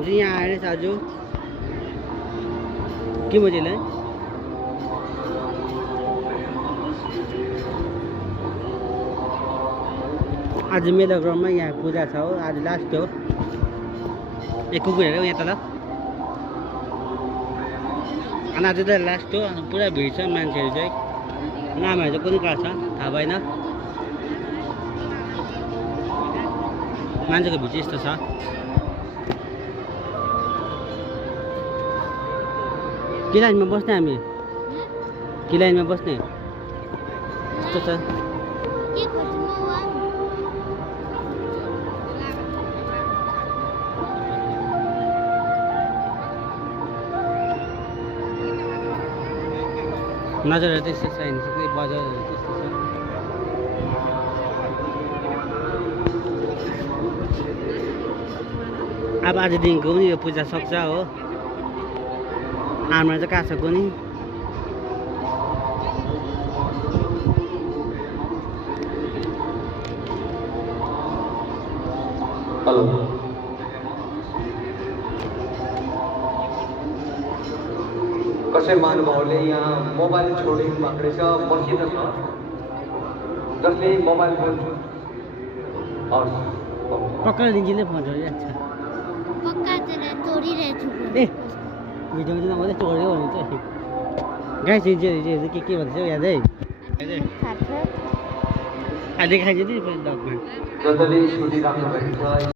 हामी चाहिँ यहाँ आएर आज के बजेलाई आज मेला ग्राउन्डमा यहाँ पूजा छ हो आज लास्ट हो एक कुकुरहरू यहाँ तल अनि आज त लास्ट हो अनि पुरा भिड छ मान्छेहरू चाहिँ नामहरू चाहिँ कुनै काट्छ थाहा भएन मान्छेको भिड चाहिँ यस्तो छ के लाइनमा बस्ने हामी के लाइनमा बस्ने यस्तो छ नजरहरू त्यस्तो छ कोही बजारहरू त्यस्तो छ अब आजदेखिको पनि यो पूजा सक्छ हो आमा चाहिँ कहाँ छ कुनै हेलो कसै महानुभावले यहाँ मोबाइल छोडेको मात्रै छ बसिद छ जसले मोबाइल फोन पक्का लिन्जीले फोन छोडिरहेको छ ए भिडियोमा चाहिँ नभए चोर्यो भने चाहिँ गाई सिन्जेहरू के भन्छ हौ यादै देखाइदियो नि डगमा जसले सुनिराख्नु भएको छ